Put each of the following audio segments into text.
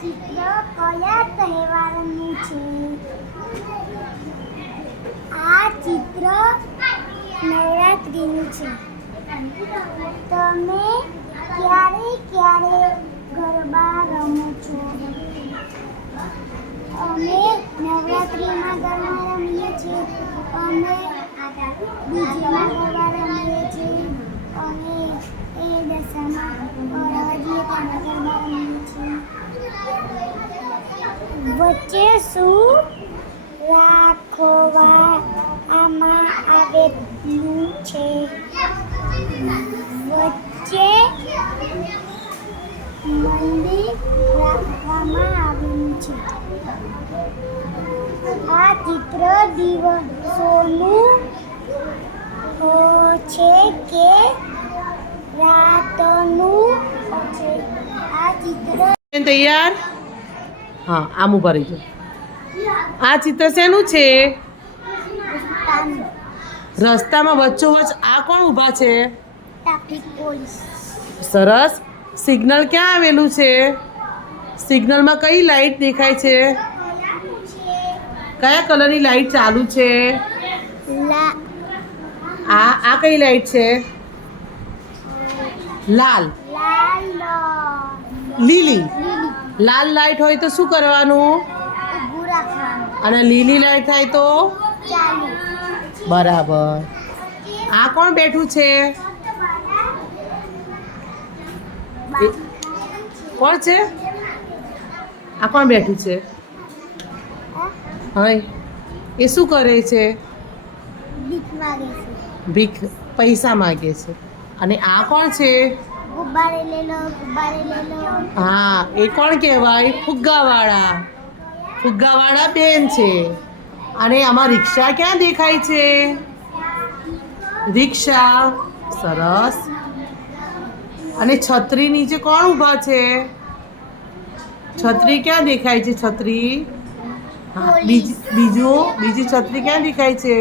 ચિત્ર, કયા તહેવારનું છે? આ ચિત્ર નવરાત્રિનું છે. તમે ક્યારે ક્યારે ગરબા રમો છો? અમે નવરાત્રિમાં ગરબા રમીએ છીએ. અમે બીજીમાં ગરબા રમીએ છીએ. અમે એ દશામાં ફરવા જઈએ ગરબા રમીએ છીએ. વચ્ચે શું રાખવા આમાં આવેલું છે? વચ્ચે મંદિર રાખવામાં આવેલું છે. આ ચિત્ર દિવસોનું છે કે રાતનું છે? આ ચિત્ર તૈયાર? હા આમ ઊભા રહીજો. આ ચિત્ર શેનું છે? રસ્તામાં વચ્ચોવચ આ કોણ ઊભા છે? સરસ. સિગ્નલ ક્યાં આવેલું છે? સિગ્નલમાં કઈ લાઈટ દેખાય છે? કયા કલરની લાઈટ ચાલુ છે? આ આ કઈ લાઈટ છે? લાલ. લાલ. લીલી લાઈટ હોય તો શું કરવાનું? અને લીલી લાઈટ થાય તો? બરાબર. આ કોણ બેઠું છે? કોણ છે? આ કોણ બેઠું છે? હા? એ શું કરે છે. ભીખ પૈસા માગે છે. અને આ કોણ છે? ગુબ્બારે લે લો ગુબ્બારે લે લો. હા એ કોણ કહેવાય? ફુગ્ગાવાળા. ફુગ્ગાવાળા બેન છે. અને આમાં રિક્ષા ક્યાં દેખાય છે? રિક્ષા સરસ. અને છત્રી નીચે કોણ ઊભા છે? છત્રી ક્યાં દેખાય છે? છત્રી? હા બીજી બીજું? બીજી છત્રી ક્યાં દેખાય છે?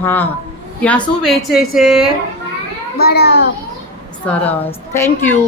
હા ત્યાં શું વેચે છે? બરફ. સરસ થેન્ક યુ